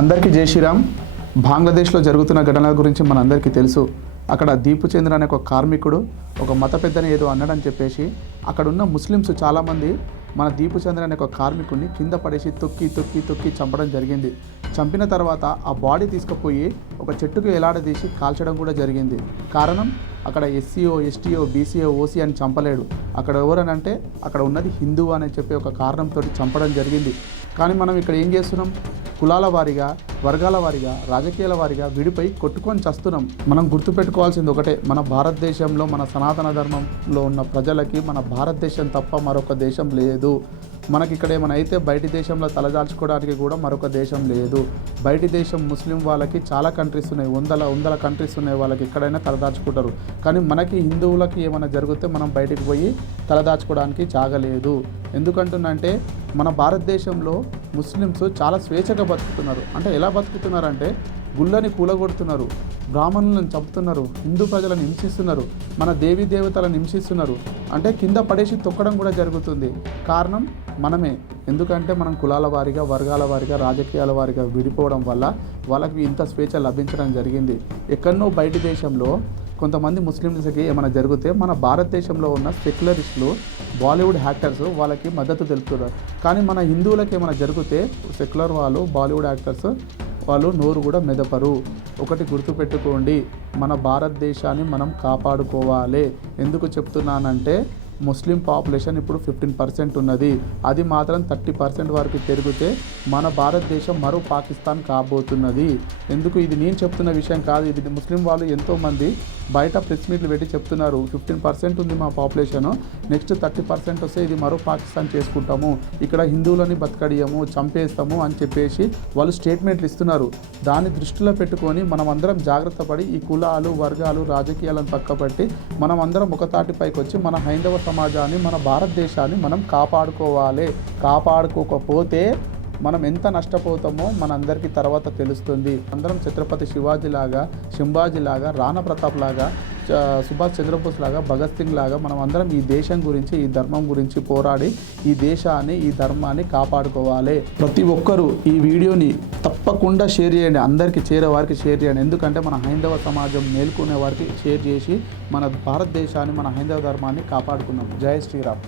అందరికీ జై శ్రీరామ్. బంగ్లాదేశ్లో జరుగుతున్న ఘటనల గురించి మనందరికీ తెలుసు. అక్కడ దీపు చంద్ర అనే ఒక కార్మికుడు ఒక మత పెద్దని ఏదో అన్నాడని చెప్పేసి అక్కడ ఉన్న ముస్లిమ్స్ చాలామంది మన దీపు చంద్ర అనే ఒక కార్మికుడిని కింద పడేసి తొక్కి చంపడం జరిగింది. చంపిన తర్వాత ఆ బాడీ తీసుకుపోయి ఒక చెట్టుకు ఎలాడదీసి కాల్చడం కూడా జరిగింది. కారణం అక్కడ ఎస్సీఓ, ఎస్టీఓ, బీసీఓ, ఓసీ అని చంపలేడు. అక్కడ ఎవరనంటే అక్కడ ఉన్నది హిందూ అని చెప్పి ఒక కారణంతో చంపడం జరిగింది. కానీ మనం ఇక్కడ ఏం చేస్తున్నాం? కులాల వారీగా, వర్గాల వారీగా, రాజకీయాల వారీగా విడిపోయి కొట్టుకొని చస్తున్నాం. మనం గుర్తుపెట్టుకోవాల్సింది ఒకటే, మన భారతదేశంలో మన సనాతన ధర్మంలో ఉన్న ప్రజలకి మన భారతదేశం తప్ప మరొక దేశం లేదు. మనకి ఇక్కడ ఏమైనా అయితే బయటి దేశంలో తలదాల్చుకోవడానికి కూడా మరొక దేశం లేదు. బయటి దేశం ముస్లిం వాళ్ళకి చాలా కంట్రీస్ ఉన్నాయి, వందల కంట్రీస్ ఉన్నాయి, వాళ్ళకి ఎక్కడైనా తలదాచుకుంటారు. కానీ మనకి హిందువులకి ఏమైనా జరిగితే మనం బయటికి పోయి తలదాచుకోవడానికి జాగలేదు. ఎందుకంటున్నంటే మన భారతదేశంలో ముస్లిమ్స్ చాలా స్వేచ్ఛగా బతుకుతున్నారు. అంటే ఎలా బతుకుతున్నారంటే గుళ్ళని కూలగొడుతున్నారు, బ్రాహ్మణులను చంపుతున్నారు, హిందూ ప్రజలను హింసిస్తున్నారు, మన దేవీ దేవతలను హింసిస్తున్నారు. అంటే కింద పడేసి తొక్కడం కూడా జరుగుతుంది. కారణం మనమే. ఎందుకంటే మనం కులాల వారీగా, వర్గాల వారీగా, రాజకీయాల వారీగా విడిపోవడం వల్ల వాళ్ళకి ఇంత స్వేచ్ఛ లభించడం జరిగింది. ఎక్కడనో బయటి దేశంలో కొంతమంది ముస్లిమ్స్కి ఏమైనా జరిగితే మన భారతదేశంలో ఉన్న సెక్యులరిస్టులు, బాలీవుడ్ యాక్టర్స్ వాళ్ళకి మద్దతు తెలుపుతున్నారు. కానీ మన హిందువులకి ఏమైనా జరిగితే సెక్యులర్ వాళ్ళు, బాలీవుడ్ యాక్టర్స్ వాళ్ళు నోరు కూడా మెదపరు. ఒకటి గుర్తుపెట్టుకోండి, మన భారతదేశాన్ని మనం కాపాడుకోవాలి. ఎందుకు చెప్తున్నానంటే ముస్లిం పాపులేషన్ ఇప్పుడు 15% ఉన్నది. అది మాత్రం 30% వరకు పెరిగితే మన భారతదేశం మరో పాకిస్తాన్ కాబోతున్నది. ఎందుకు ఇది నేను చెప్తున్న విషయం కాదు, ఇది ముస్లిం వాళ్ళు ఎంతోమంది బయట ప్రెస్ మీట్లు పెట్టి చెప్తున్నారు. 15% ఉంది మా పాపులేషను, నెక్స్ట్ 30% వస్తే ఇది మరో పాకిస్తాన్ చేసుకుంటాము, ఇక్కడ హిందువులని బతకడియము, చంపేస్తాము అని చెప్పేసి వాళ్ళు స్టేట్మెంట్లు ఇస్తున్నారు. దాన్ని దృష్టిలో పెట్టుకొని మనం అందరం జాగ్రత్త పడి ఈ కులాలు, వర్గాలు, రాజకీయాలను పక్కబట్టి మనం అందరం ఒక తాటిపైకి వచ్చి మన హైందవ సమాజాన్ని, మన భారతదేశాన్ని మనం కాపాడుకోవాలి. కాపాడుకోకపోతే మనం ఎంత నష్టపోతామో మనందరికీ తర్వాత తెలుస్తుంది. అందరం ఛత్రపతి శివాజీలాగా, శంభాజీలాగా, రాణా ప్రతాప్ లాగా, సుభాష్ చంద్రబోస్ లాగా, భగత్ సింగ్ లాగా మనం అందరం ఈ దేశం గురించి, ఈ ధర్మం గురించి పోరాడి ఈ దేశాన్ని, ఈ ధర్మాన్ని కాపాడుకోవాలి. ప్రతి ఒక్కరూ ఈ వీడియోని తప్పకుండా షేర్ చేయండి, అందరికీ చేరే వారికి షేర్ చేయండి. ఎందుకంటే మన హైందవ సమాజం మేల్కొనే వారికి షేర్ చేసి మన భారతదేశాన్ని, మన హైందవ ధర్మాన్ని కాపాడుకున్నాం. జై శ్రీరామ్.